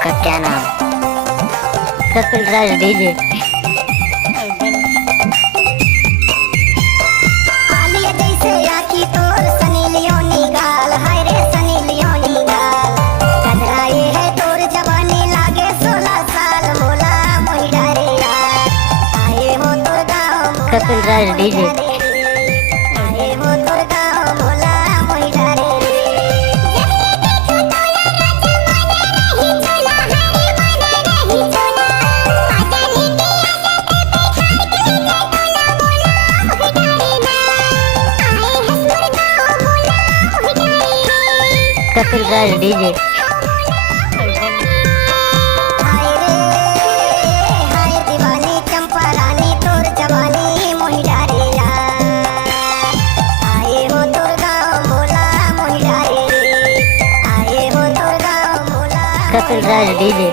आपका क्या नाम? कपिल राज डीजे। आलिया जैसे आखी तोर सनी लियोनी गाल, हाय रे सनी लियोनी गाल। गजराए है तोर जवानी लागे 16 साल, मोला मोही डारे यार। आए हो तोर गाँव मोला कपिल राज डीजे। आए हो तोर गाँव मोला मोही डारे रे। कपिल राज डीजे। हाय रे हाय दीवानी चंपा रानी तोर जवानी मोही डारे यार। आए हो तोर गाँव मोला मोही डारे रे। आए हो तोर गाँव मोला कपिल राज डीजे।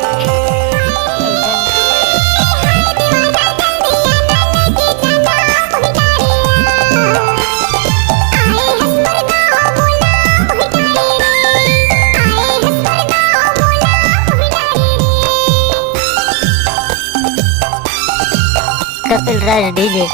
कपिल राज डीजे।